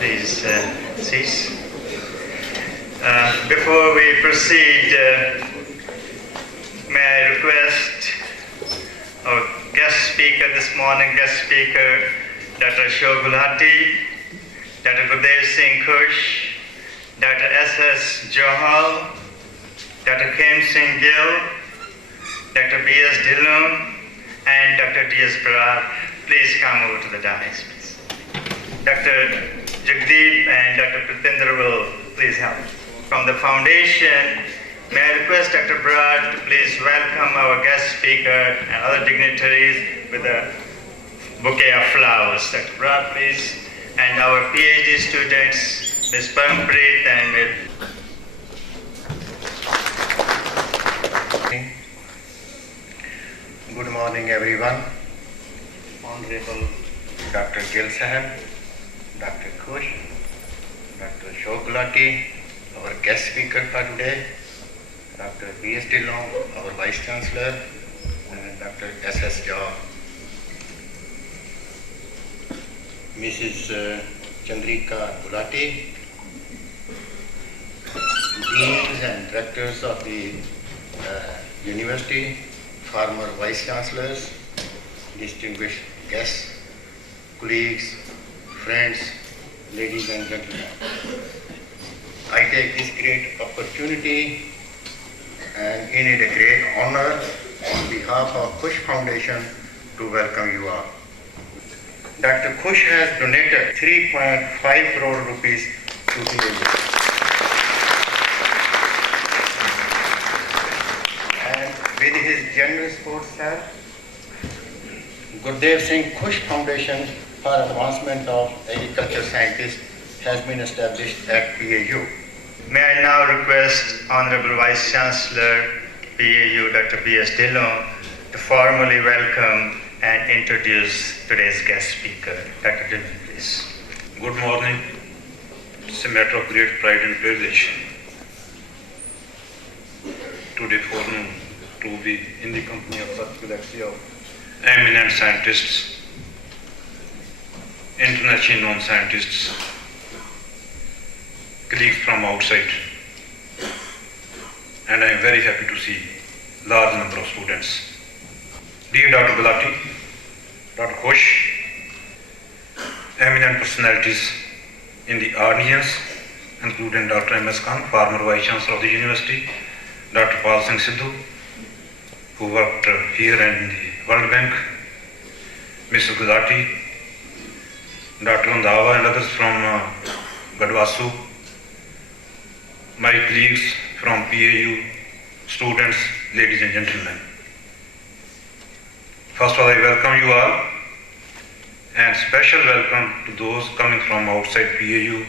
Please cease. Before we proceed, may I request our guest speaker this morning, Dr. Ashok Gulati, Dr. Gurdev Singh Khush, Dr. S.S. Johal, Dr. Singh, Dr. B.S. Dhillon, and Dr. D.S. Barar. Please come over to the dais, please. Dr. Jagdeep and Dr. Pratendra will please help. From the foundation, may I request Dr. Barar to please welcome our guest speaker and other dignitaries with a bouquet of flowers. Dr. Barar, please. And our PhD students, Ms. Parmpreet and Ms. Good morning, everyone. Honorable Dr. Gill Sahab, Dr. Khush, Dr. Ashok Gulati, our guest speaker for today, Dr. B.S. Dhillon, our Vice Chancellor, and Dr. S.S. Johal, Mrs. Chandrika Gulati, Deans and Directors of the University, former Vice Chancellors, distinguished guests, colleagues, friends, ladies and gentlemen. I take this great opportunity and in it a great honor on behalf of Khush Foundation to welcome you all. Dr. Khush has donated 3.5 crore rupees to the university. And with his generous support, Gurdev Singh Khush Foundation for Advancement of Agriculture Scientists has been established at PAU. May I now request Honorable Vice Chancellor, PAU, Dr. B.S. Dhillon, to formally welcome and introduce today's guest speaker. Dr. Dhillon, please. Good morning. It's a matter of great pride and privilege today forenoon to be in the company of such galaxy of eminent scientists, internationally known scientists, colleagues from outside, and I am very happy to see large number of students. Dear Dr. Gulati, Dr. Khush, eminent personalities in the audience, including Dr. M.S. Khan, former Vice Chancellor of the University, Dr. Pal Singh Sidhu, who worked here and in the World Bank, Mr. Gulati, Dr. Randhawa and others from Gadwasu, my colleagues from PAU, students, ladies and gentlemen. First of all, I welcome you all, and special welcome to those coming from outside PAU.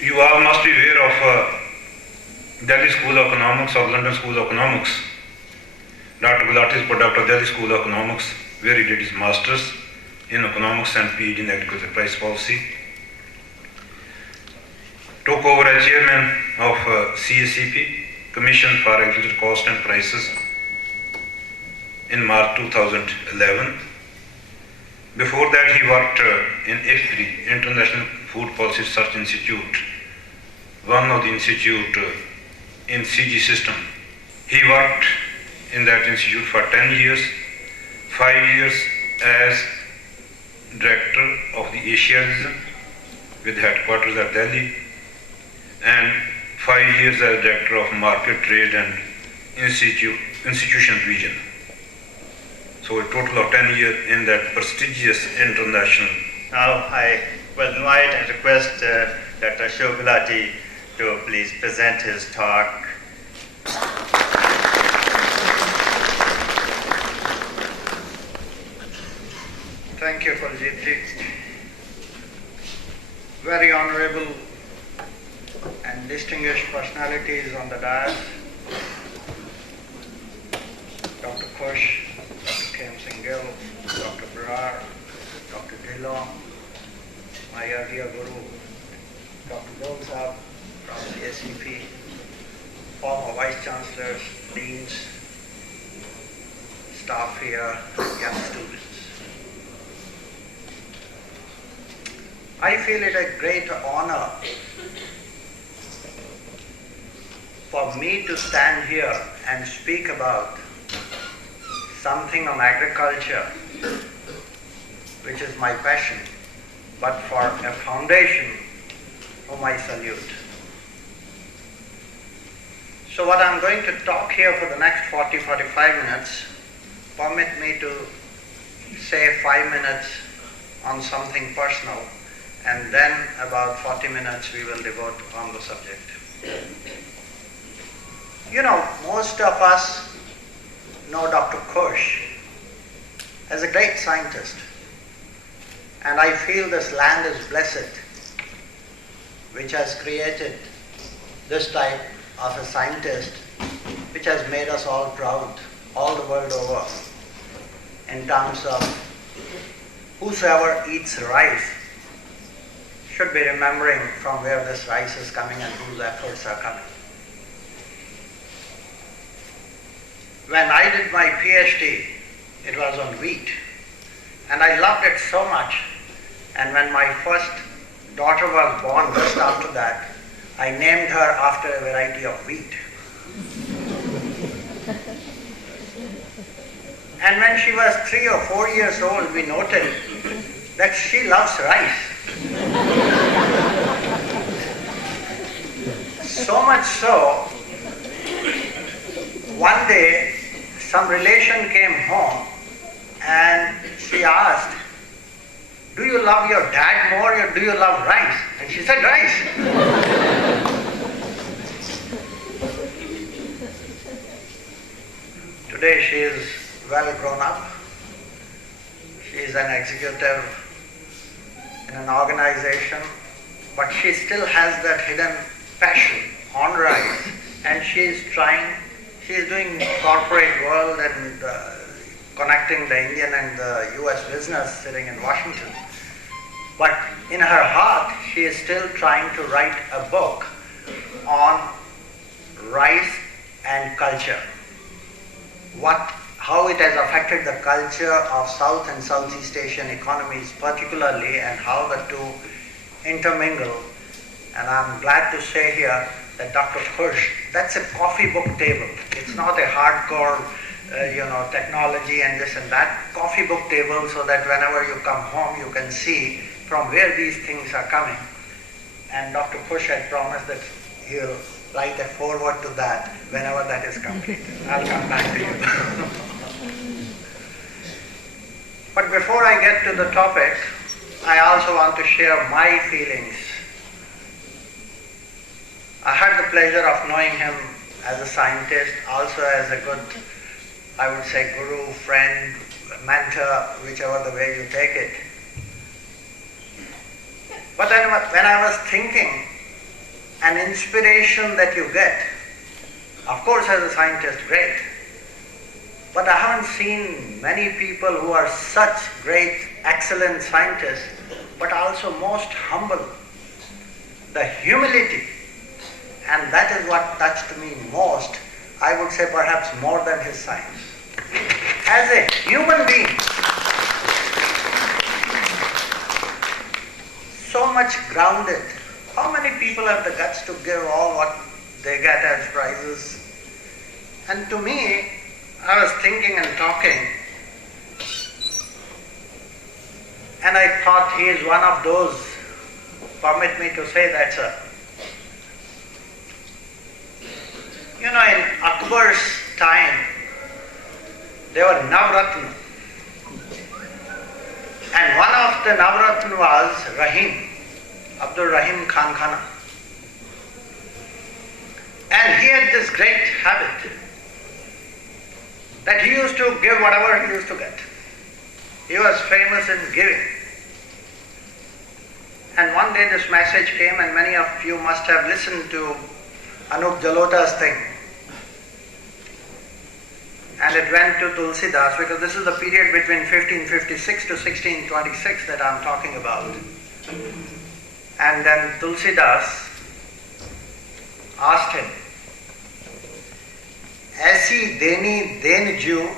You all must be aware of Delhi School of Economics or London School of Economics. Dr. Gulati is product of Delhi School of Economics, where he did his Masters in Economics and PhD in Agriculture Price Policy. Took over as chairman of CACP, Commission for Agriculture Cost and Prices, in March 2011. Before that, he worked in IFPRI, International Food Policy Research Institute, one of the institute in CG system. He worked in that institute for 10 years, 5 years as director of the Asia region with headquarters at Delhi, and 5 years as director of market trade and institution region. So a total of 10 years in that prestigious international. Now I will invite and request Dr. Ashok Gulati to please present his talk. Thank you, Gulati. Very honorable and distinguished personalities on the dais, Dr. Khush, Dr. Singh, Dr. Barar, Dr. Dhillon, my earlier guru, Dr. Gulati from the ACP, former Vice Chancellors, Deans, staff here, young students. I feel it a great honor for me to stand here and speak about something on agriculture, which is my passion, but for a foundation whom I salute. So what I'm going to talk here for the next 40-45 minutes, permit me to say 5 minutes on something personal, and then about 40 minutes we will devote on the subject. You know, most of us know Dr. Khush as a great scientist, and I feel this land is blessed which has created this type of a scientist which has made us all proud all the world over in terms of whosoever eats rice should be remembering from where this rice is coming and whose efforts are coming. When I did my PhD, it was on wheat, and I loved it so much, and when my first daughter was born just after that, I named her after a variety of wheat. And when she was 3 or 4 years old, we noted that she loves rice. So much so, one day some relation came home and she asked, "Do you love your dad more or do you love rice?" And she said, "Rice." Today she is well grown up. She is an executive in an organization, but she still has that hidden passion on rice, and she is doing corporate world and connecting the Indian and the US business sitting in Washington. But in her heart, she is still trying to write a book on rice and culture. How it has affected the culture of South and Southeast Asian economies particularly, and how the two intermingle. And I'm glad to say here that Dr. Khush, that's a coffee book table. It's not a hardcore, technology and this and that. Coffee book table, so that whenever you come home, you can see from where these things are coming. And Dr. Khush had promised that he'll write a foreword to that whenever that is completed. I'll come back to you. But before I get to the topic, I also want to share my feelings. I had the pleasure of knowing him as a scientist, also as a good, I would say, guru, friend, mentor, whichever the way you take it. But then when I was thinking, an inspiration that you get, of course as a scientist, great, but I haven't seen many people who are such great, excellent scientists, but also most humble. The humility, and that is what touched me most, I would say perhaps more than his science. As a human being, so much grounded. How many people have the guts to give all what they get as prizes? And to me, I was thinking and talking, and I thought he is one of those, permit me to say that, sir. You know, in Akbar's time, there were Navratna. And one of the Navratna was Rahim, Abdul Rahim Khan Khana. And he had this great habit that he used to give whatever he used to get. He was famous in giving. And one day this message came, and many of you must have listened to Anup Jalota's thing. And it went to Tulsidas, because this is the period between 1556 to 1626 that I'm talking about. And then Tulsidas asked him, "Aisi deni den jiu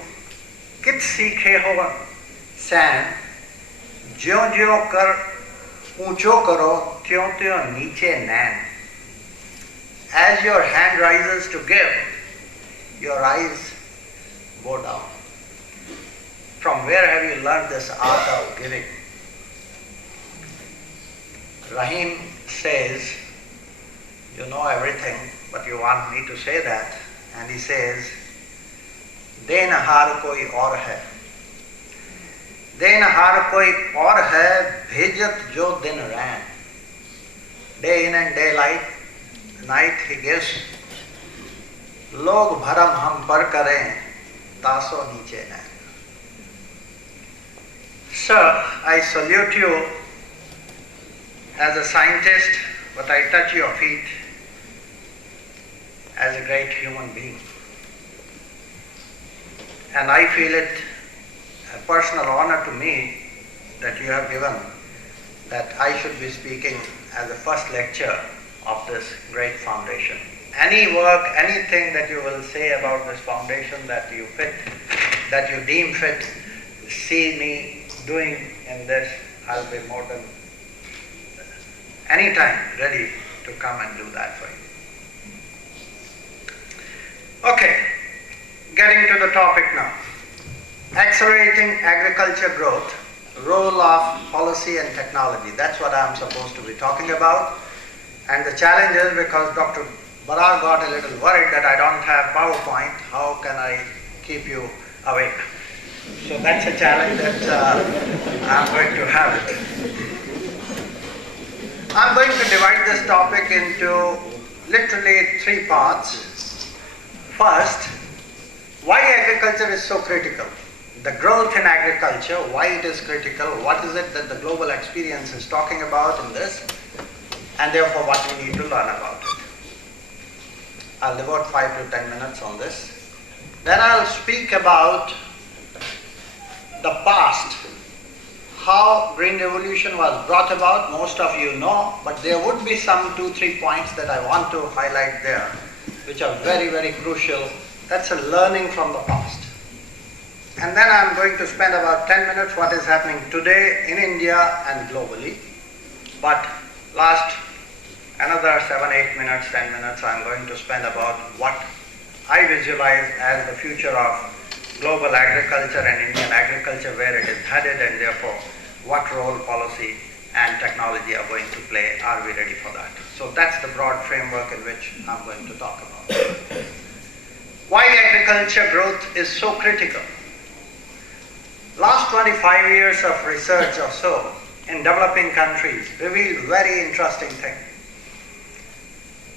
kit sikhe ho san, ज्यों ज्यों कर ऊंचो करो त्यों त्यों नीचे नैन. As your hand rises to give, your eyes go down. From where have you learned this art of giving? Rahim says, you know everything, but you want me to say that. And he says, देनहार कोई और है, देनहार कोई और है, भेजत जो दिन रैन. Day in and daylight, night he gives. लोग भरम हम पर करें, तासो नीचे नैन. Sir, I salute you as a scientist, but I touch your feet as a great human being. And I feel it a personal honor to me that you have given that I should be speaking as the first lecture of this great foundation. Any work, anything that you will say about this foundation that you deem fit, see me doing in this, I'll be more than anytime ready to come and do that for you. Okay, getting to the topic now. Accelerating agriculture growth, role of policy and technology. That's what I'm supposed to be talking about. And the challenge is because Dr. Barar got a little worried that I don't have PowerPoint, how can I keep you awake? So that's a challenge that I'm going to have it. I'm going to divide this topic into literally 3 parts. First, why agriculture is so critical. The growth in agriculture, why it is critical, what is it that the global experience is talking about in this, and therefore what we need to learn about it. I'll devote 5 to 10 minutes on this. Then I'll speak about the past, how Green Revolution was brought about. Most of you know, but there would be some 2-3 points that I want to highlight there, which are very, very crucial. That's a learning from the past. And then I'm going to spend about 10 minutes what is happening today in India and globally. But last another 7, 8 minutes, 10 minutes, I'm going to spend about what I visualize as the future of global agriculture and Indian agriculture, where it is headed, and therefore what role policy and technology are going to play. Are we ready for that? So that's the broad framework in which I'm going to talk about. Why agriculture growth is so critical. Last 25 years of research or so in developing countries revealed very interesting thing.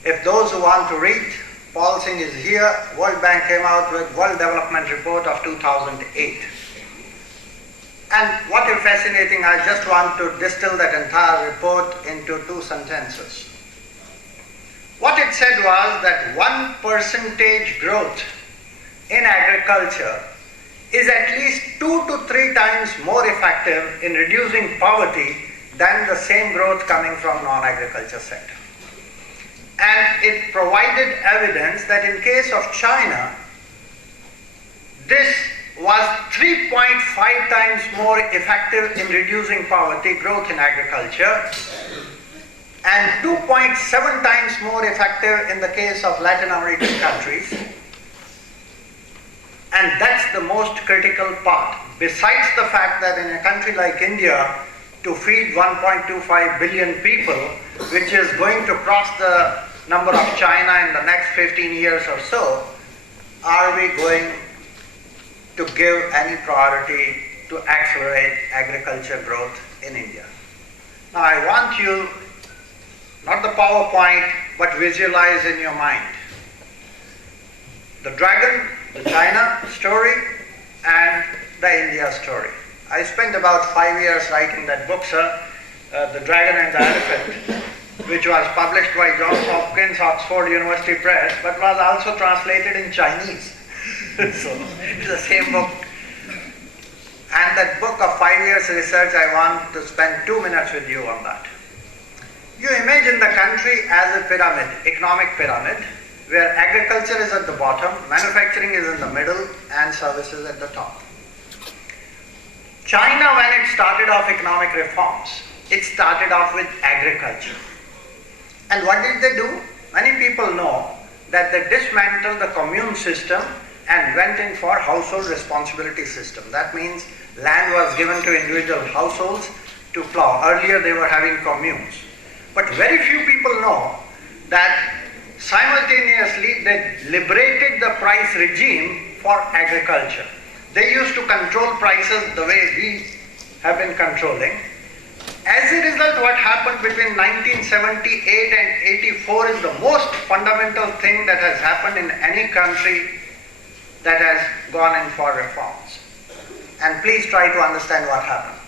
If those who want to read, Paul Singh is here. World Bank came out with World Development Report of 2008. And what is fascinating, I just want to distill that entire report into 2 sentences. What it said was that 1% growth in agriculture is at least 2 to 3 times more effective in reducing poverty than the same growth coming from non-agriculture sector. And it provided evidence that in case of China, this was 3.5 times more effective in reducing poverty, growth in agriculture, and 2.7 times more effective in the case of Latin American countries. And that's the most critical part. Besides the fact that in a country like India, to feed 1.25 billion people, which is going to cross the number of China in the next 15 years or so, are we going to give any priority to accelerate agriculture growth in India? Now I want you, not the PowerPoint, but visualize in your mind the dragon, the China story, and the India story. I spent about 5 years writing that book, sir, The Dragon and the Elephant, which was published by Johns Hopkins, Oxford University Press, but was also translated in Chinese. So it's the same book. And that book of 5 years research, I want to spend 2 minutes with you on that. You imagine the country as a pyramid, economic pyramid, where agriculture is at the bottom, manufacturing is in the middle, and services at the top. China, when it started off economic reforms, it started off with agriculture. And what did they do? Many people know that they dismantled the commune system and went in for household responsibility system. That means land was given to individual households to plow. Earlier they were having communes. But very few people know that simultaneously they liberated the price regime for agriculture. They used to control prices the way we have been controlling. As a result, what happened between 1978 and 84 is the most fundamental thing that has happened in any country that has gone in for reforms. And please try to understand what happened.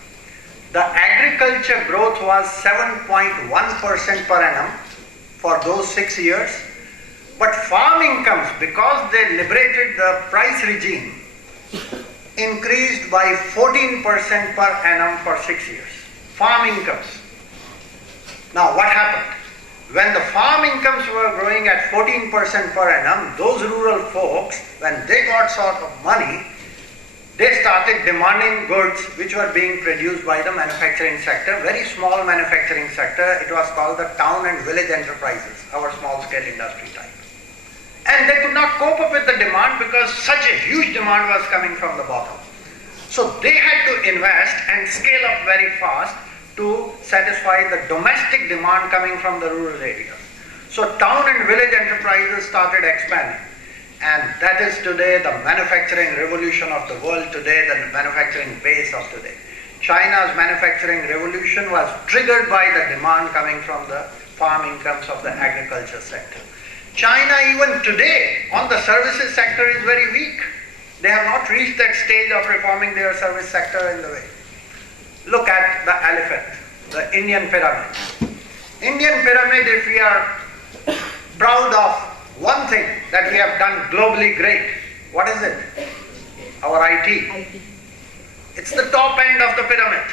The agriculture growth was 7.1% per annum for those 6 years, but farm incomes, because they liberated the price regime, increased by 14% per annum for 6 years. Farm incomes. Now what happened? When the farm incomes were growing at 14% per annum, those rural folks, when they got sort of money, they started demanding goods which were being produced by the manufacturing sector, very small manufacturing sector. It was called the town and village enterprises, our small scale industry type. And they could not cope up with the demand because such a huge demand was coming from the bottom. So they had to invest and scale up very fast to satisfy the domestic demand coming from the rural areas. So town and village enterprises started expanding. And that is today the manufacturing revolution of the world today, the manufacturing base of today. China's manufacturing revolution was triggered by the demand coming from the farm incomes of the agriculture sector. China even today on the services sector is very weak. They have not reached that stage of reforming their service sector in the way. Look at the elephant, the Indian pyramid. Indian pyramid, if we are proud of one thing that we have done globally great, what is it? Our IT. It's the top end of the pyramid.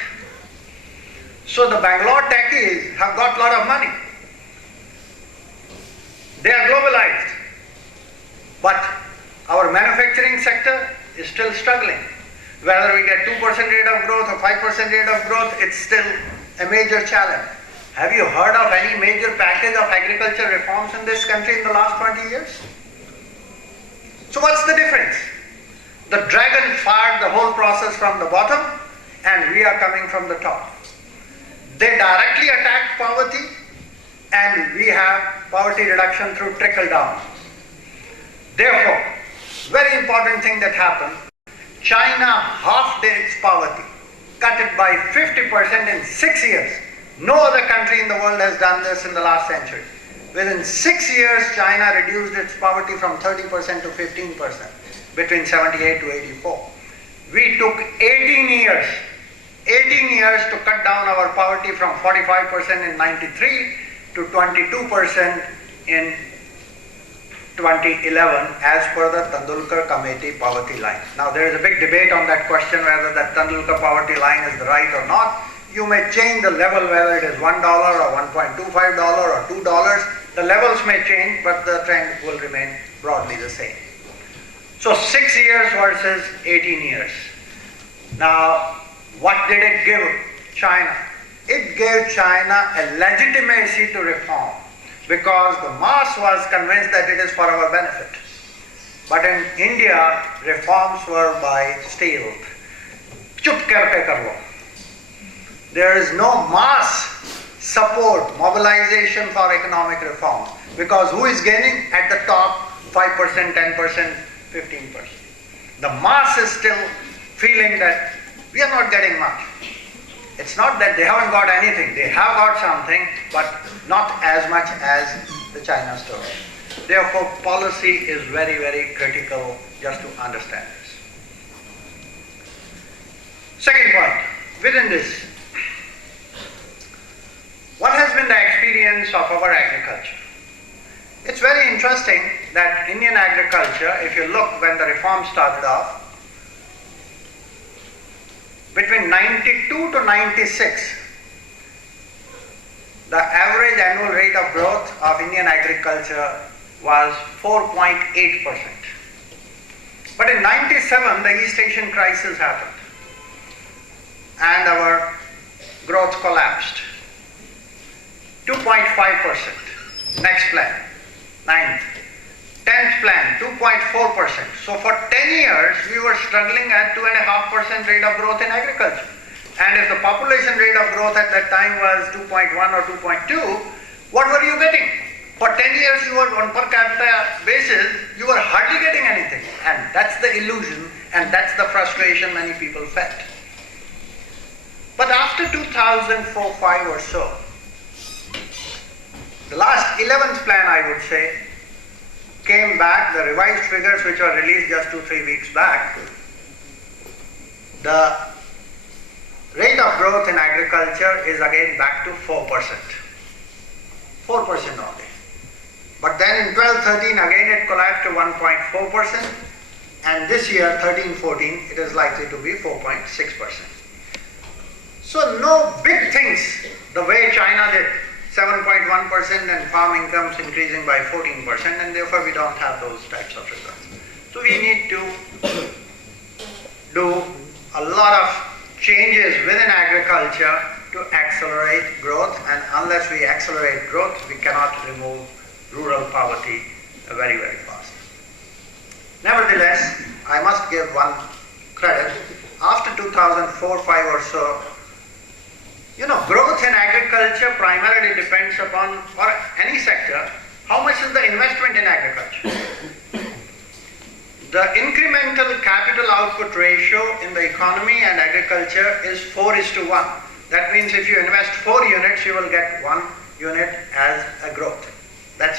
So the Bangalore techies have got a lot of money. They are globalized. But our manufacturing sector is still struggling. Whether we get 2% rate of growth or 5% rate of growth, it's still a major challenge. Have you heard of any major package of agriculture reforms in this country in the last 20 years? So what's the difference? The dragon fired the whole process from the bottom and we are coming from the top. They directly attacked poverty and we have poverty reduction through trickle down. Therefore, very important thing that happened, China halved its poverty, cut it by 50% in 6 years. No other country in the world has done this in the last century. Within 6 years, China reduced its poverty from 30% to 15%, between 78 to 84. We took 18 years to cut down our poverty from 45% in 93 to 22% in 2011 as per the Tendulkar Committee poverty line. Now there is a big debate on that question whether that Tendulkar poverty line is the right or not. You may change the level whether it is $1 or $1.25 or $2. The levels may change but the trend will remain broadly the same. So 6 years versus 18 years. Now what did it give China? It gave China a legitimacy to reform, because the mass was convinced that it is for our benefit. But in India, reforms were by stealth. Chup karke kar lo. There is no mass support, mobilization for economic reform, because who is gaining? At the top, 5%, 10%, 15%. The mass is still feeling that we are not getting much. It's not that they haven't got anything. They have got something, but not as much as the China story. Therefore, policy is very, very critical just to understand this. Second point, within this, what has been the experience of our agriculture? It's very interesting that Indian agriculture, if you look when the reform started off, between 92 to 96, the average annual rate of growth of Indian agriculture was 4.8%. But in 97, the East Asian crisis happened. And our growth collapsed. 2.5%. Next plan, 9th. 10th plan, 2.4%. So for 10 years, we were struggling at 2.5% rate of growth in agriculture. And if the population rate of growth at that time was 2.1 or 2.2, what were you getting? For 10 years, you were on per capita basis, you were hardly getting anything. And that's the illusion, and that's the frustration many people felt. But after 2004-5 or so, the last 11th plan, I would say, came back, the revised figures which were released just 2-3 weeks back. The rate of growth in agriculture is again back to 4%. 4% only. But then in 12-13 again it collapsed to 1.4%, and this year 13-14 it is likely to be 4.6%. So no big things the way China did, 7.1% and farm incomes increasing by 14%, and therefore we don't have those types of results. So we need to do a lot of changes within agriculture to accelerate growth, and unless we accelerate growth, we cannot remove rural poverty very, very fast. Nevertheless, I must give one credit. After 2004-5 or so, growth in agriculture primarily depends upon, or any sector, how much is the investment in agriculture. The incremental capital output ratio in the economy and agriculture is 4:1. That means if you invest 4 units, you will get 1 unit as a growth. That's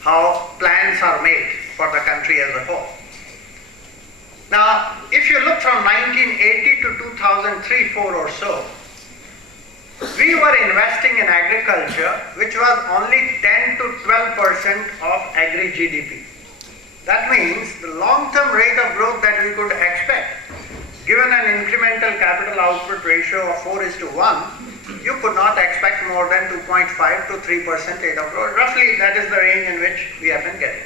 how plans are made for the country as a whole. Now, if you look from 1980 to 2003-4 or so, we were investing in agriculture which was only 10 to 12% of agri GDP. That means the long-term rate of growth that we could expect, given an incremental capital output ratio of 4:1, you could not expect more than 2.5 to 3% rate of growth. Roughly, that is the range in which we have been getting.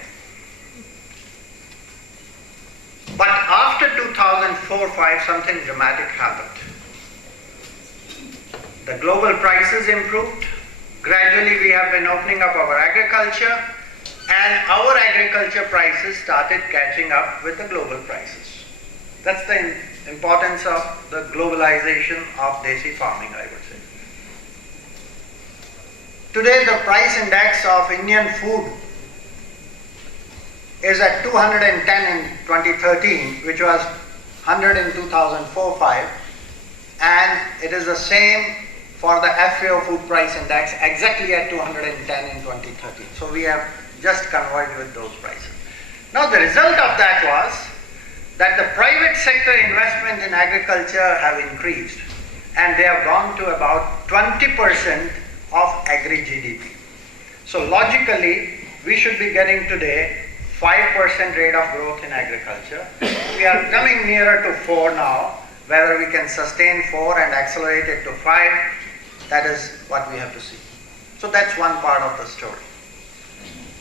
But after 2004-5, something dramatic happened. The global prices improved. Gradually, we have been opening up our agriculture, and our agriculture prices started catching up with the global prices. That's the importance of the globalization of desi farming, I would say. Today, the price index of Indian food is at 210 in 2013, which was 100 in 2004-5, and it is the same for the FAO food price index, exactly at 210 in 2013. So we have just converged with those prices. Now the result of that was that the private sector investment in agriculture have increased, and they have gone to about 20% of agri GDP. So logically, we should be getting today 5% rate of growth in agriculture. We are coming nearer to 4 now. Whether we can sustain 4 and accelerate it to 5, that is what we have to see. So that's one part of the story.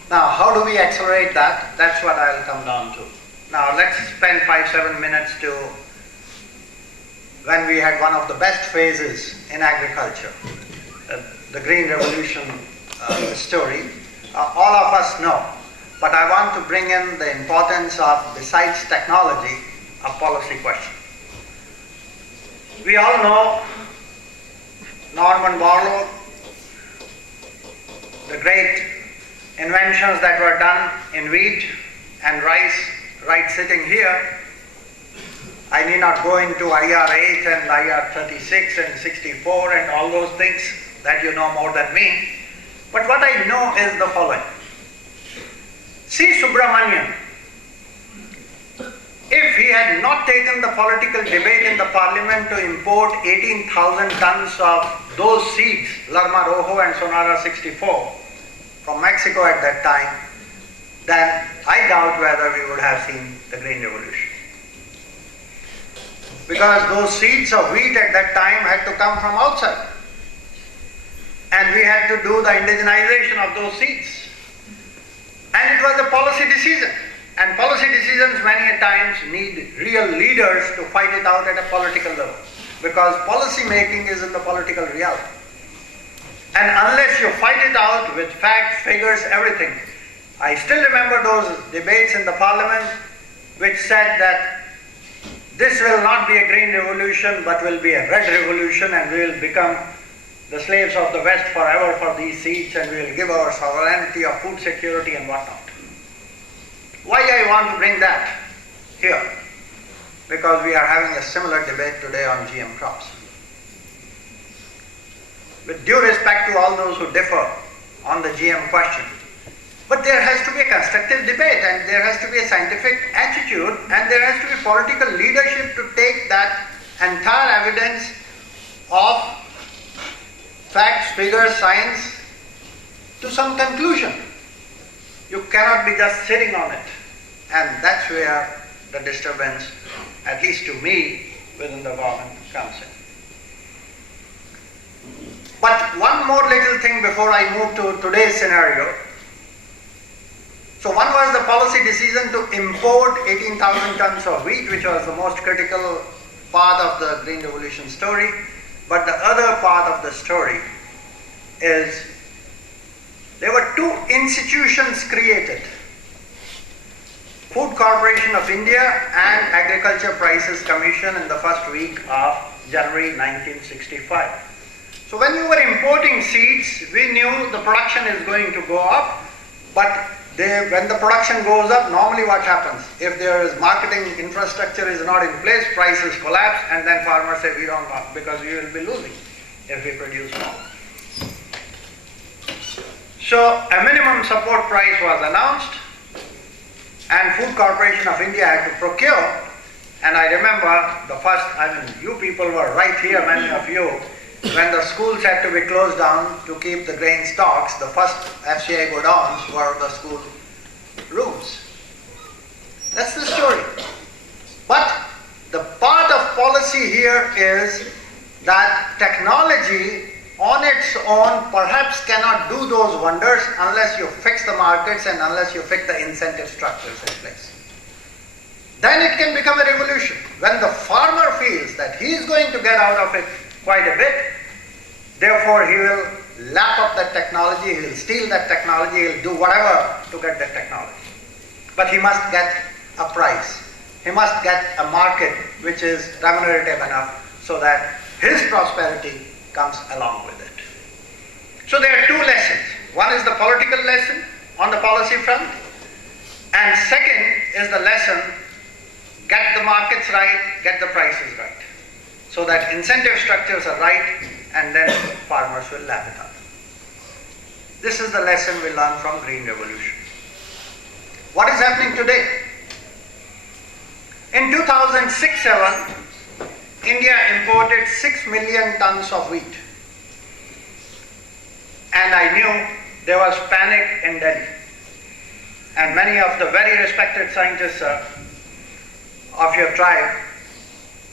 Now, how do we accelerate that? That's what I'll come down to. Now, let's spend 5-7 minutes to when we had one of the best phases in agriculture, the Green Revolution story. All of us know, but I want to bring in the importance of, besides technology, a policy question. We all know Norman Borlaug, the great inventions that were done in wheat and rice, right sitting here. I need not go into IR8 and IR36 and 64 and all those things that you know more than me. But what I know is the following. C. Subramanian, if he had not taken the political debate in the parliament to import 18,000 tons of those seeds, Lerma Rojo and Sonara 64, from Mexico at that time, then I doubt whether we would have seen the Green Revolution. Because those seeds of wheat at that time had to come from outside. And we had to do the indigenization of those seeds. And it was a policy decision. And policy decisions many a times need real leaders to fight it out at a political level. because policy making is in the political realm. And unless you fight it out with facts, figures, everything. I still remember those debates in the parliament which said that this will not be a green revolution but will be a red revolution, and we will become the slaves of the West forever for these seats, and we will give our sovereignty of food security and whatnot. Why I want to bring that here? Because we are having a similar debate today on GM crops. With due respect to all those who differ on the GM question, but there has to be a constructive debate, and there has to be a scientific attitude, and there has to be political leadership to take that entire evidence of facts, figures, science to some conclusion. You cannot be just sitting on it. And that's where the disturbance, at least to me, within the government comes in. But one more little thing before I move to today's scenario. So one was the policy decision to import 18,000 tons of wheat, which was the most critical part of the Green Revolution story. But the other part of the story is there were two institutions created: Food Corporation of India and Agriculture Prices Commission in the first week of January 1965. So when we were importing seeds, we knew the production is going to go up, but when the production goes up, normally what happens? If there is marketing infrastructure is not in place, prices collapse, and then farmers say we don't want, because we will be losing if we produce more. So a minimum support price was announced, and Food Corporation of India had to procure. And I remember you people were right here, many of you, when the schools had to be closed down to keep the grain stocks. The first FCI godowns were the school rooms. That's the story. But the part of policy here is that technology on its own perhaps cannot do those wonders unless you fix the markets and unless you fix the incentive structures in place. Then it can become a revolution. When the farmer feels that he is going to get out of it quite a bit, therefore he will lap up that technology, he will steal that technology, he will do whatever to get that technology. But he must get a price. He must get a market which is remunerative enough so that his prosperity comes along with it. So there are two lessons. One is the political lesson on the policy front, and second is the lesson: get the markets right, get the prices right, so that incentive structures are right, and then farmers will lap it up. This is the lesson we learn from Green Revolution. What is happening today? In 2006-07, India imported 6 million tons of wheat. And I knew there was panic in Delhi. And many of the very respected scientists of your tribe,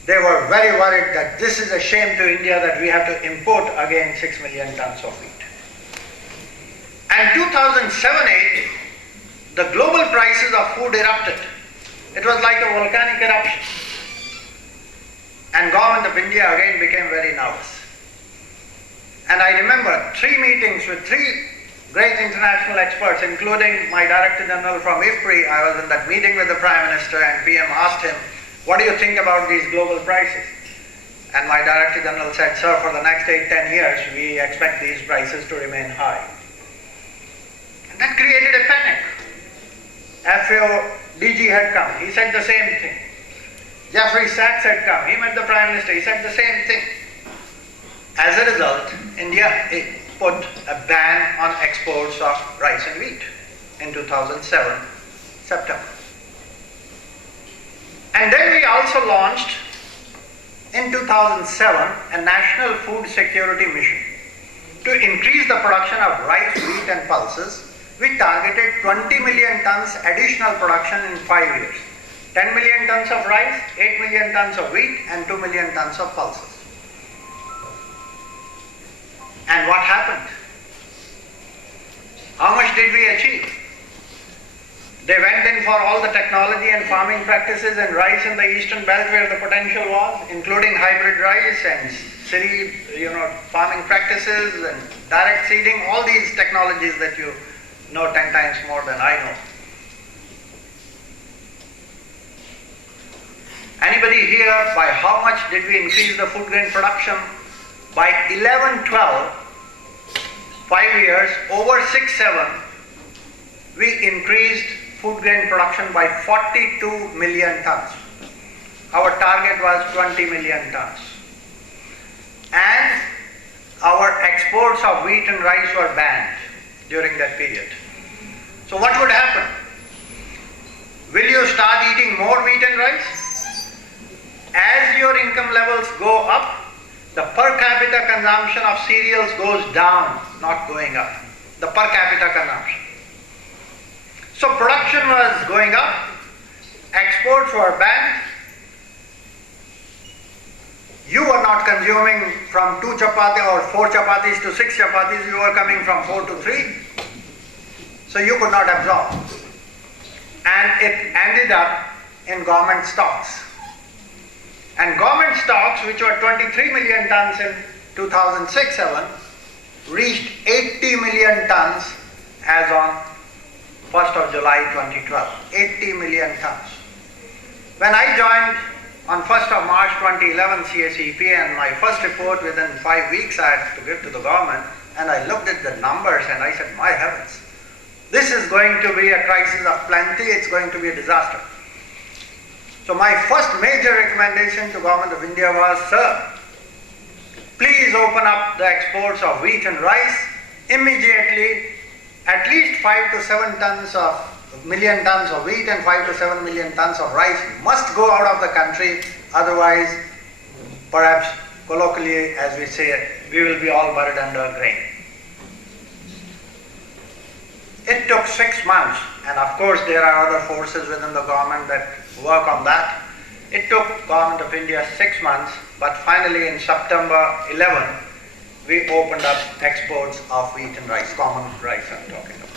they were very worried that this is a shame to India that we have to import again 6 million tons of wheat. And 2007-08, the global prices of food erupted. It was like a volcanic eruption. And government of India again became very nervous. And I remember 3 meetings with 3 great international experts, including my Director General from IFPRI. I was in that meeting with the Prime Minister, and PM asked him, what do you think about these global prices? And my Director General said, sir, for the next 8-10 years, we expect these prices to remain high. And that created a panic. FAO DG had come, he said the same thing. Jeffrey Sachs had come, he met the Prime Minister, he said the same thing. As a result, India put a ban on exports of rice and wheat in 2007, September. And then we also launched in 2007 a National Food Security Mission to increase the production of rice, wheat and pulses. We targeted 20 million tons additional production in 5 years. 10 million tons of rice, 8 million tons of wheat and 2 million tons of pulses. And what happened? How much did we achieve? They went in for all the technology and farming practices in rice in the eastern belt where the potential was, including hybrid rice and cereal, farming practices and direct seeding, all these technologies that you know 10 times more than I know. Anybody here, by how much did we increase the food grain production? By 11, 12, 5 years, over 6, 7, we increased food grain production by 42 million tons. Our target was 20 million tons. And our exports of wheat and rice were banned during that period. So what would happen? Will you start eating more wheat and rice? As your income levels go up, the per capita consumption of cereals goes down, not going up. The per capita consumption. So production was going up, exports were banned. You were not consuming from 2 chapati or 4 chapatis to 6 chapatis, you were coming from 4 to 3. So you could not absorb. And it ended up in government stocks. And government stocks, which were 23 million tons in 2006-07, reached 80 million tons as on 1st of July 2012. 80 million tons. When I joined on 1st of March 2011 CSEP, and my first report within 5 weeks I had to give to the government, and I looked at the numbers and I said, my heavens, this is going to be a crisis of plenty, it's going to be a disaster. So my first major recommendation to Government of India was, sir, please open up the exports of wheat and rice immediately. At least 5 to 7 million tons of wheat and 5 to 7 million tons of rice must go out of the country, otherwise, perhaps colloquially as we say, we will be all buried under a grain. It took 6 months, and of course there are other forces within the government that work on that. It took Government of India 6 months, but finally in September 11, we opened up exports of wheat and rice, common rice I'm talking about.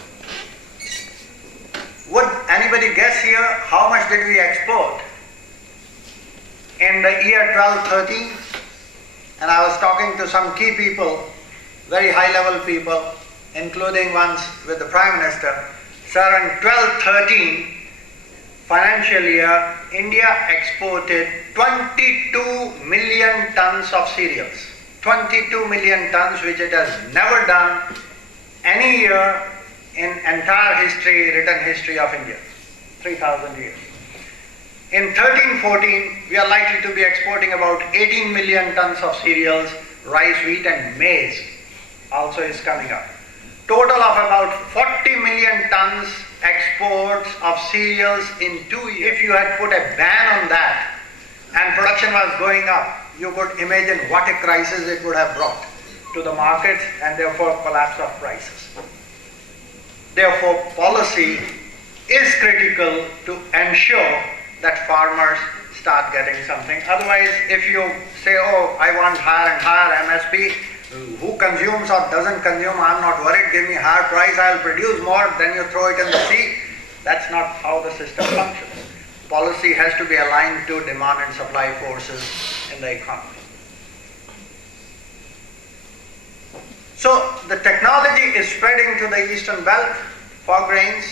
Would anybody guess here how much did we export? In the year 12-13, and I was talking to some key people, very high level people, including ones with the Prime Minister. Sir, in 12-13 financial year, India exported 22 million tons of cereals. 22 million tons, which it has never done any year in entire history, written history of India, 3,000 years. In 13-14, we are likely to be exporting about 18 million tons of cereals, rice, wheat and maize also is coming up. Total of about 40 million tons exports of cereals in 2 years. If you had put a ban on that and production was going up, you could imagine what a crisis it would have brought to the markets and therefore collapse of prices. Therefore, policy is critical to ensure that farmers start getting something. Otherwise, if you say, oh, I want higher and higher MSP, who consumes or doesn't consume, I'm not worried, give me higher price, I'll produce more, then you throw it in the sea. That's not how the system functions. Policy has to be aligned to demand and supply forces in the economy. So the technology is spreading to the eastern belt for grains.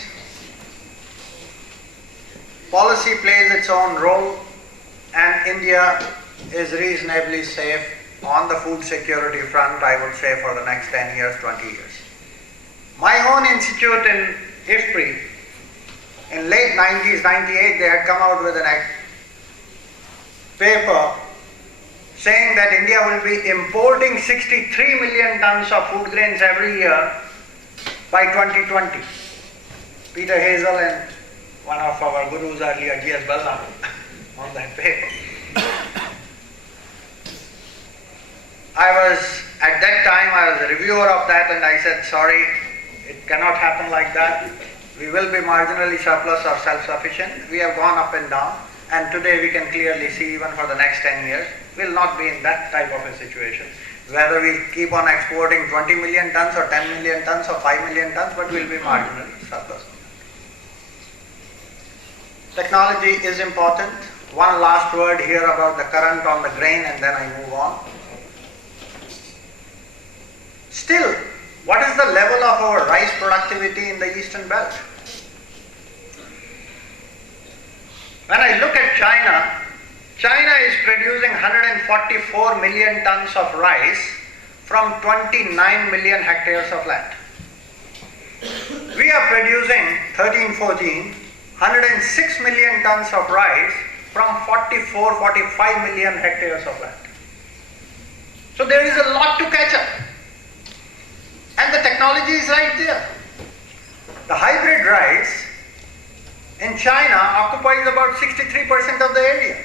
Policy plays its own role, and India is reasonably safe on the food security front, I would say, for the next 10 years, 20 years. My own institute in IFPRI, in late 90s, 98, they had come out with a paper saying that India will be importing 63 million tons of food grains every year by 2020. Peter Hazel and one of our gurus earlier, G.S. Balram, on that paper. At that time, I was a reviewer of that, and I said, sorry, it cannot happen like that. We will be marginally surplus or self-sufficient. We have gone up and down, and today we can clearly see, even for the next 10 years, we will not be in that type of a situation. Whether we keep on exporting 20 million tons or 10 million tons or 5 million tons, but we will be marginally surplus. Technology is important. One last word here about the current on the grain and then I move on. Still, what is the level of our rice productivity in the eastern belt? When I look at China, China is producing 144 million tons of rice from 29 million hectares of land. We are producing 106 million tons of rice from 45 million hectares of land. So there is a lot to catch up. And the technology is right there. The hybrid rice in China occupies about 63% of the area.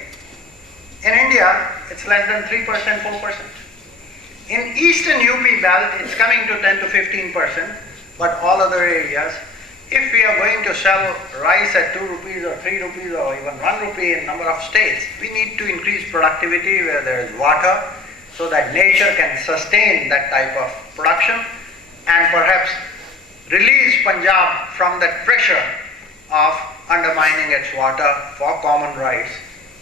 In India, it's less than 3%, 4%. In eastern UP belt, it's coming to 10 to 15%, but all other areas, if we are going to sell rice at 2 rupees or 3 rupees or even 1 rupee in number of states, we need to increase productivity where there is water so that nature can sustain that type of production and perhaps release Punjab from that pressure of undermining its water for common rice.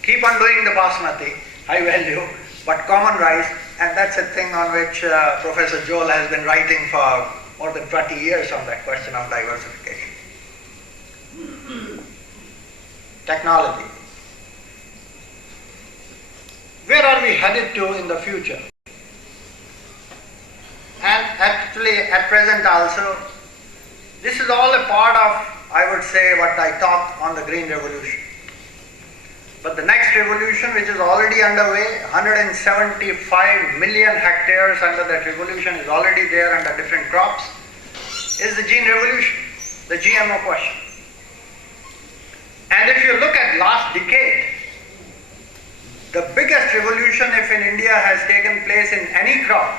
Keep on doing the basmati, high value, but common rice, and that's a thing on which Professor Joel has been writing for more than 20 years on that question of diversification. Technology. Where are we headed to in the future? And actually at present also, this is all a part of, I would say, what I talked on the Green Revolution. But the next revolution, which is already underway, 175 million hectares under that revolution is already there under different crops, is the gene revolution, the GMO question. And if you look at last decade, the biggest revolution if in India has taken place in any crop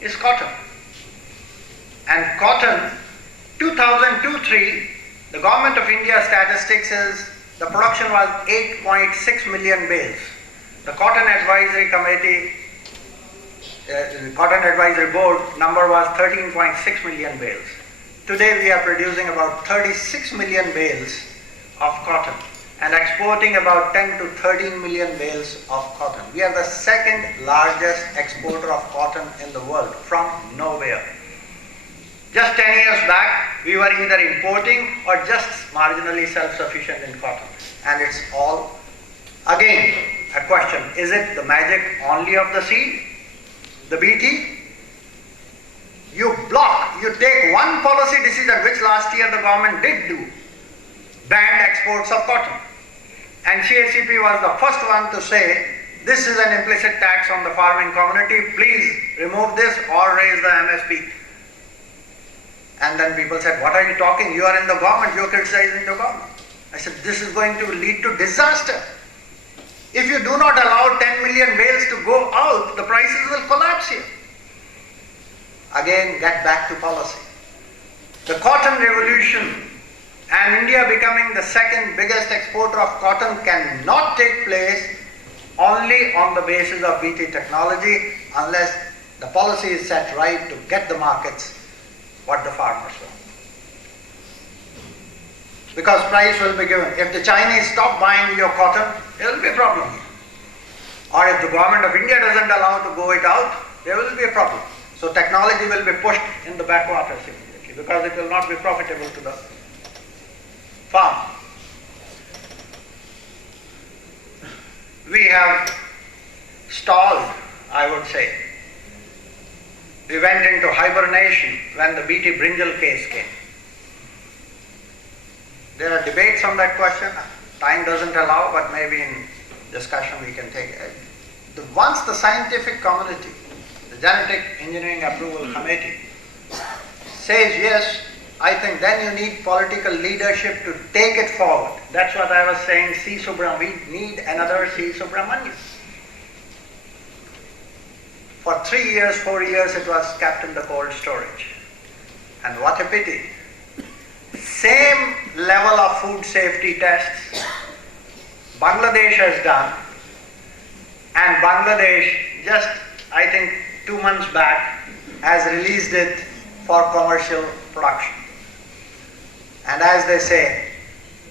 is cotton. And cotton, 2002-03, the Government of India statistics is the production was 8.6 million bales. The Cotton Advisory Committee, Cotton Advisory Board number was 13.6 million bales. Today we are producing about 36 million bales of cotton and exporting about 10 to 13 million bales of cotton. We are the second largest exporter of cotton in the world from nowhere. Just 10 years back, we were either importing or just marginally self-sufficient in cotton. And it's all, again, a question. Is it the magic only of the seed? The BT? You take one policy decision, which last year the government did do, banned exports of cotton. And CACP was the first one to say, this is an implicit tax on the farming community, please remove this or raise the MSP. And then people said, what are you talking? You are in the government, you are criticizing the government. I said, this is going to lead to disaster. If you do not allow 10 million bales to go out, the prices will collapse here. Again, get back to policy. The cotton revolution and India becoming the second biggest exporter of cotton cannot take place only on the basis of BT technology unless the policy is set right to get the markets what the farmers want. Because price will be given. If the Chinese stop buying your cotton, there will be a problem. Or if the government of India doesn't allow to go it out, there will be a problem. So technology will be pushed in the backwaters immediately because it will not be profitable to the farm. We have stalled, I would say. We went into hibernation when the BT brinjal case came. There are debates on that question. Time doesn't allow, but maybe in discussion we can take it. Once the scientific community, the Genetic Engineering Approval Committee, says yes, I think then you need political leadership to take it forward. That's what I was saying, C. Subramanian. We need another C. Subramanian. For 3 years, 4 years, it was kept in the cold storage. And what a pity. Same level of food safety tests Bangladesh has done, and Bangladesh just, I think, 2 months back has released it for commercial production. And as they say,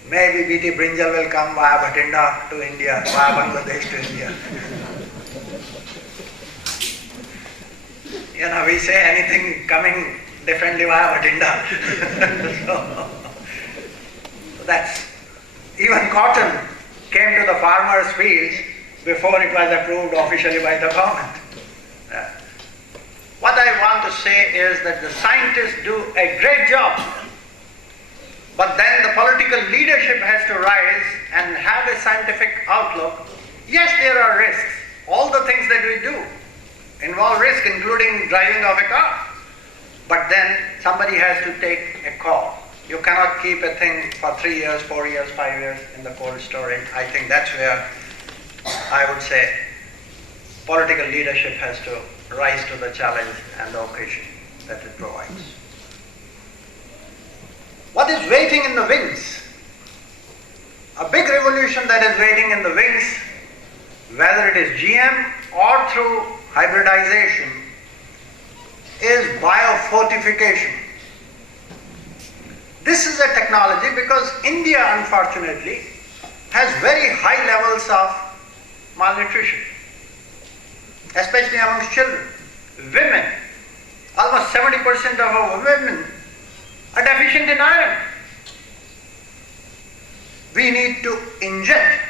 maybe BT brinjal will come via Bhatinda to India, via Bangladesh to India. We say anything coming differently via Bhatinda. So that's, even cotton came to the farmers' fields before it was approved officially by the government. What I want to say is that the scientists do a great job, but then the political leadership has to rise and have a scientific outlook. Yes, there are risks. All the things that we do involve risk, including driving of a car. But then somebody has to take a call. You cannot keep a thing for 3 years, 4 years, 5 years in the cold storage. I think that's where I would say political leadership has to rise to the challenge and the occasion that it provides. What is waiting in the wings? A big revolution that is waiting in the wings, whether it is GM or through hybridization, is biofortification. This is a technology because India, unfortunately, has very high levels of malnutrition, especially amongst children. Women, almost 70% of our women are deficient in iron. We need to inject.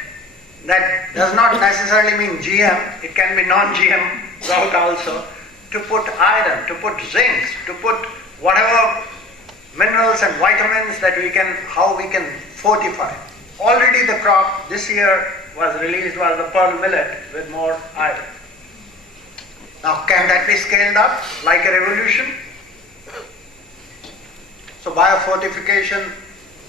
That does not necessarily mean GM, it can be non-GM route also, to put iron, to put zinc, to put whatever minerals and vitamins that we can, how we can fortify. Already the crop this year was released was the pearl millet with more iron. Now can that be scaled up like a revolution? So biofortification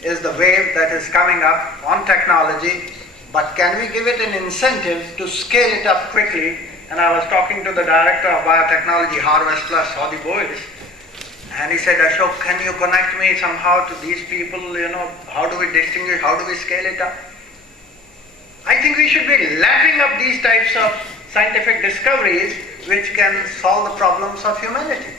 is the wave that is coming up on technology, but can we give it an incentive to scale it up quickly? And I was talking to the director of biotechnology, Harvest Plus, Saudi boys, and he said, Ashok, can you connect me somehow to these people, how do we distinguish, how do we scale it up? I think we should be lapping up these types of scientific discoveries which can solve the problems of humanity.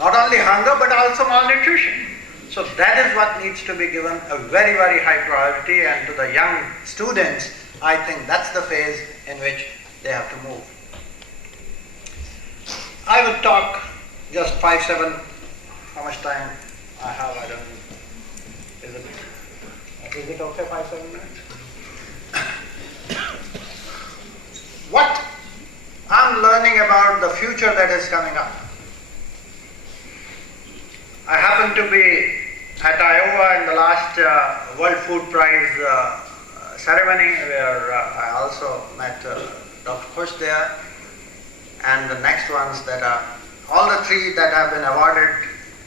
Not only hunger, but also malnutrition. So that is what needs to be given a very, very high priority, and to the young students, I think that's the phase in which they have to move. I will talk just 5-7, how much time I have, I don't know. Is it okay, 5-7 minutes? What I'm learning about the future that is coming up. I happened to be at Iowa in the last World Food Prize ceremony, where I also met Dr. Khush there, and the next ones that are, all the three that have been awarded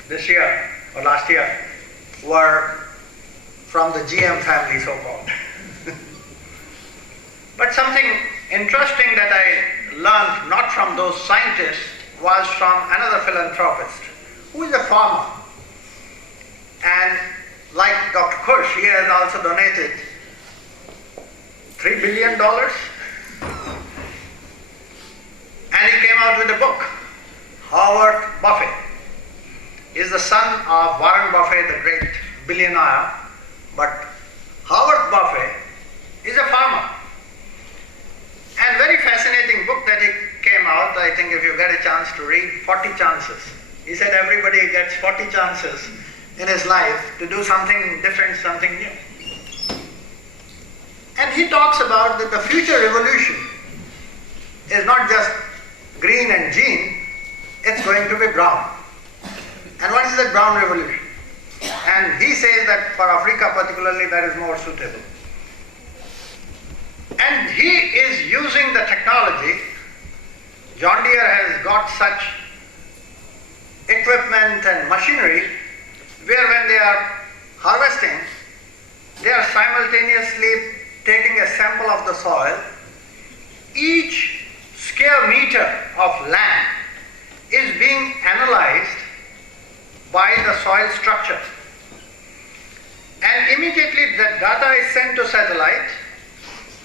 this year or last year were from the GM family, so-called. But something interesting that I learned not from those scientists was from another philanthropist who is a farmer. And like Dr. Khush, he has also donated $3 billion. And he came out with a book. Howard Buffett is the son of Warren Buffett, the great billionaire, but Howard Buffett is a farmer. And very fascinating book that he came out, I think if you get a chance to read, 40 Chances. He said everybody gets 40 chances in his life to do something different, something new. And he talks about that the future revolution is not just green and gene, it's going to be brown. And what is that brown revolution? And he says that for Africa particularly that is more suitable. And he is using the technology. John Deere has got such equipment and machinery where when they are harvesting, they are simultaneously taking a sample of the soil. Each square meter of land is being analyzed by the soil structure. And immediately that data is sent to satellite.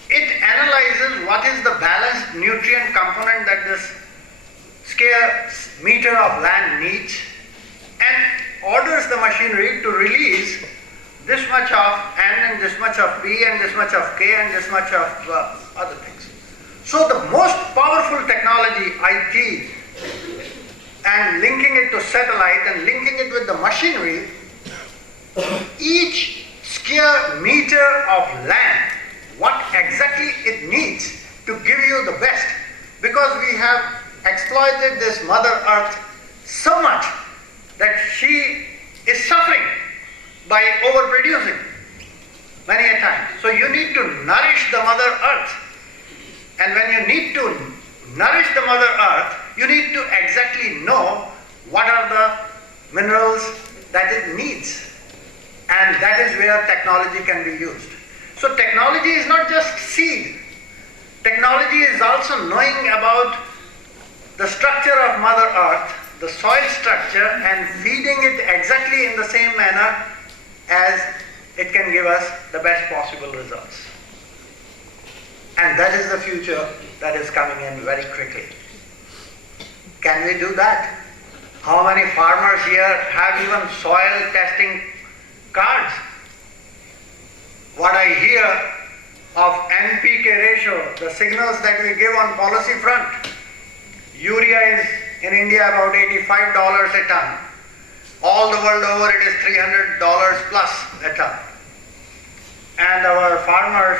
It analyzes what is the balanced nutrient component that this square meter of land needs and orders the machinery to release this much of N and this much of P and this much of K and this much of other things. So the most powerful technology, IT, and linking it to satellite and linking it with the machinery, each square meter of land, what exactly it needs to give you the best, because we have exploited this Mother Earth so much that she is suffering by overproducing many a time. So you need to nourish the Mother Earth. And when you need to nourish the Mother Earth, you need to exactly know what are the minerals that it needs. And that is where technology can be used. So technology is not just seed. Technology is also knowing about the structure of Mother Earth, the soil structure, and feeding it exactly in the same manner as it can give us the best possible results. And that is the future that is coming in very quickly. Can we do that? How many farmers here have even soil testing cards? What I hear of NPK ratio, the signals that we give on policy front, urea is in India about $85 a ton. All the world over it is $300 plus a ton. And our farmers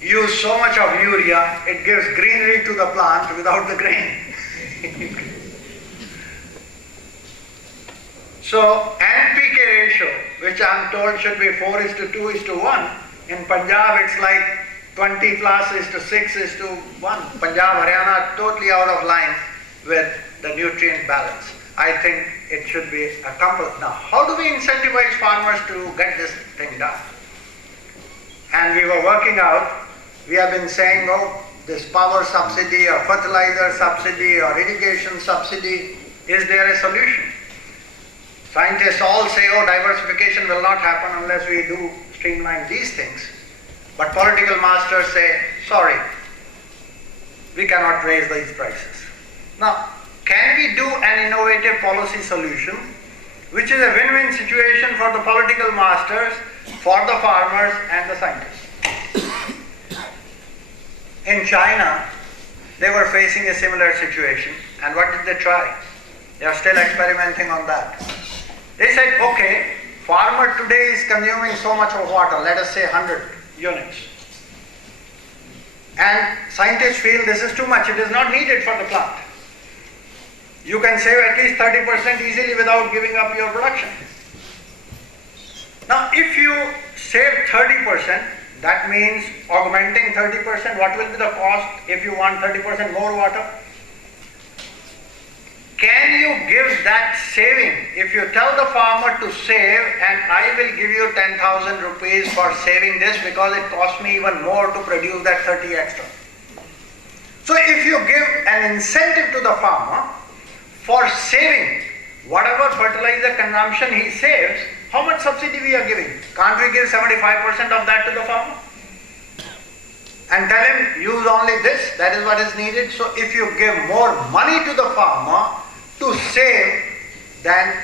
use so much of urea, it gives greenery to the plant without the grain. So NPK ratio, which I am told should be 4:2:1, in Punjab it's like 20 plus is to 6 is to 1. Punjab, Haryana totally out of line with the nutrient balance. I think it should be a compulsion. Now, how do we incentivize farmers to get this thing done? And we were working out, we have been saying, oh, this power subsidy or fertilizer subsidy or irrigation subsidy, is there a solution? Scientists all say, oh, diversification will not happen unless we do streamline these things. But political masters say, sorry, we cannot raise these prices. Now, can we do an innovative policy solution which is a win-win situation for the political masters, for the farmers and the scientists? In China, they were facing a similar situation, and what did they try? They are still experimenting on that. They said, okay, farmer today is consuming so much of water, let us say 100 units. And scientists feel this is too much, it is not needed for the plant. You can save at least 30% easily without giving up your production. Now, if you save 30%, that means augmenting 30%. What will be the cost if you want 30% more water? Can you give that saving? If you tell the farmer to save and I will give you 10,000 rupees for saving this because it costs me even more to produce that 30 extra. So if you give an incentive to the farmer for saving whatever fertilizer consumption he saves, how much subsidy we are giving? Can't we give 75% of that to the farmer? And tell him, use only this, that is what is needed. So if you give more money to the farmer to save, then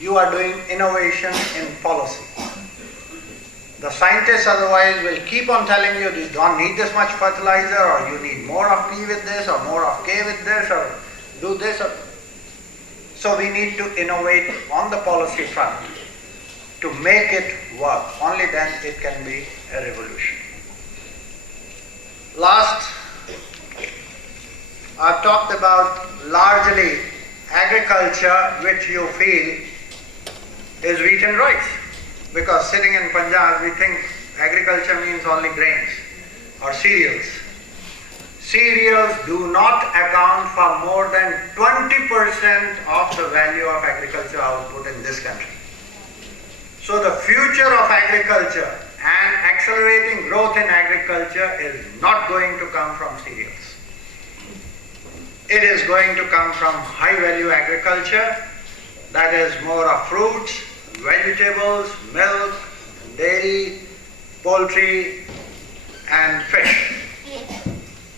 you are doing innovation in policy. The scientists otherwise will keep on telling you, you don't need this much fertilizer, or you need more of P with this, or more of K with this, or do this. So we need to innovate on the policy front to make it work. Only then it can be a revolution. Last, I've talked about largely agriculture, which you feel is wheat and rice. Because sitting in Punjab, we think agriculture means only grains or cereals. Cereals do not account for more than 20% of the value of agriculture output in this country. So the future of agriculture and accelerating growth in agriculture is not going to come from cereals. It is going to come from high value agriculture, that is more of fruits, vegetables, milk, dairy, poultry and fish.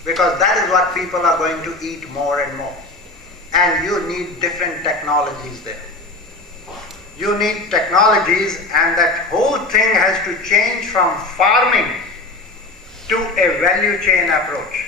Because that is what people are going to eat more and more. And you need different technologies there. you need technologies, and that whole thing has to change from farming to a value chain approach.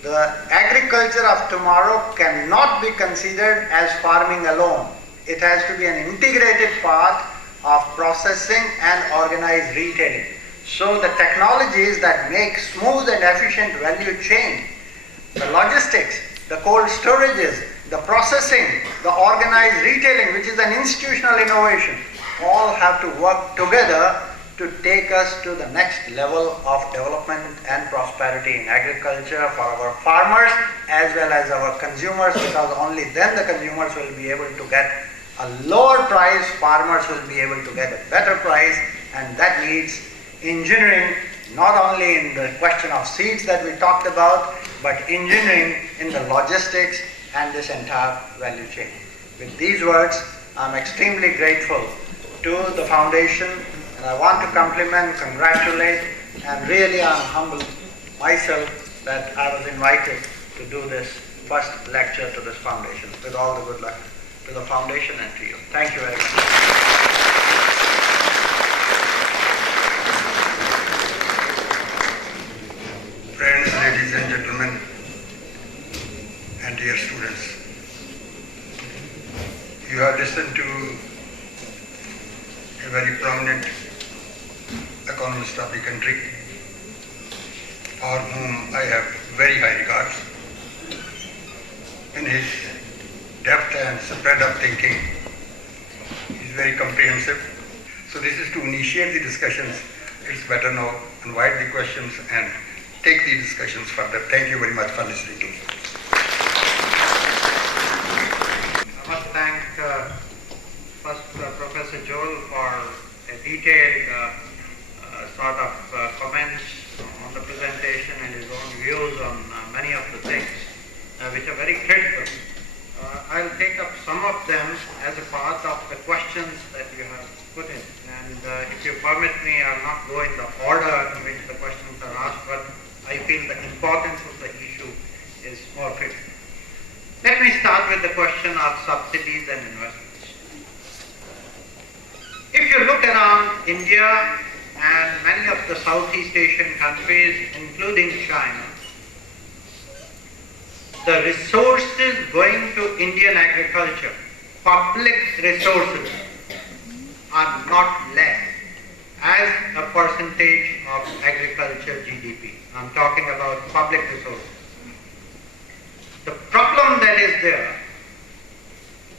The agriculture of tomorrow cannot be considered as farming alone. It has to be an integrated part of processing and organized retailing. So the technologies that make smooth and efficient value chain, the logistics, the cold storages, the processing, the organized retailing, which is an institutional innovation, all have to work together to take us to the next level of development and prosperity in agriculture for our farmers as well as our consumers, because only then the consumers will be able to get a lower price, farmers will be able to get a better price, and that needs engineering, not only in the question of seeds that we talked about, but engineering in the logistics and this entire value chain. With these words, I'm extremely grateful to the foundation, and I want to compliment, congratulate, and really I'm humbled myself that I was invited to do this first lecture to this foundation. With all the good luck to the foundation and to you. Thank you very much. Friends, ladies and gentlemen, and dear students, you have listened to a very prominent economist of the country, for whom I have very high regards. In his depth and spread of thinking, he is very comprehensive. So this is to initiate the discussions. It's better now invite the questions and take the discussions further. Thank you very much for listening to me. I must thank first Professor Joel for a detailed sort of comments on the presentation and his own views on many of the things which are very critical. I'll take up some of them as a part of the questions that you have put in, and if you permit me, I'll not go in the order in which the questions are asked, but I feel the importance of the issue is more critical. Let me start with the question of subsidies and investments. If you look around India and many of the Southeast Asian countries, including China, the resources going to Indian agriculture, public resources, are not less as a percentage of agriculture GDP. I'm talking about public resources. The problem that is there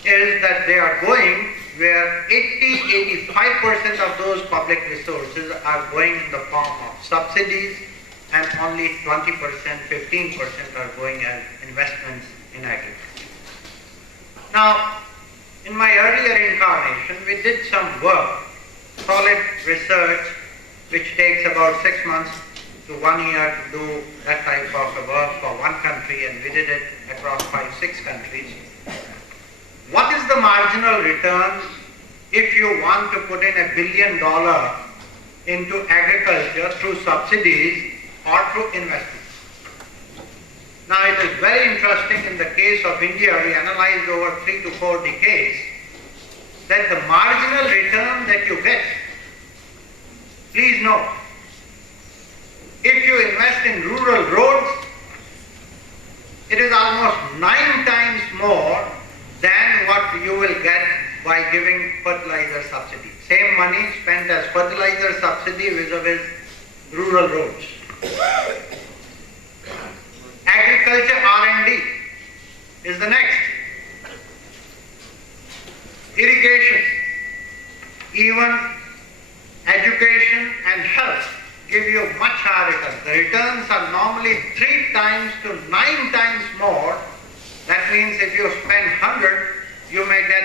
is that they are going where 80-85% of those public resources are going in the form of subsidies, and only 20%, 15% are going as investments in agriculture. Now, in my earlier incarnation, we did some work, solid research, which takes about 6 months to 1 year to do that type of work for one country, and we did it across 5-6 countries. What is the marginal return if you want to put in $1 billion into agriculture through subsidies or through investments? Now, it is very interesting. In the case of India, we analyzed over 3 to 4 decades that the marginal return that you get, please note, if you invest in rural roads, it is almost 9 times more than what you will get by giving fertilizer subsidy. Same money spent as fertilizer subsidy vis-a-vis rural roads. Agriculture R&D is the next. Irrigation, even education and health give you much higher returns. The returns are normally 3 times to 9 times more. That means if you spend 100, you may get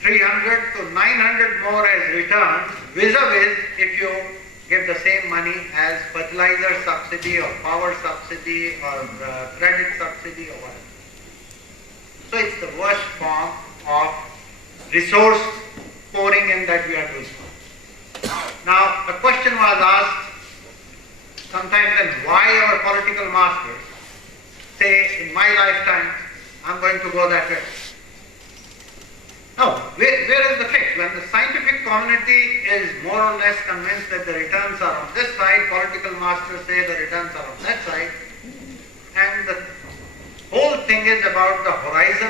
300 to 900 more as returns, vis-a-vis if you give the same money as fertilizer subsidy or power subsidy or credit subsidy or whatever. So it's the worst form of resource pouring in that we are doing. Now, a question was asked sometimes then, why our political masters say, in my lifetime, I'm going to go that way. Now, where is the fix? When the scientific community is more or less convinced that the returns are on this side, political masters say the returns are on that side, and the whole thing is about the horizon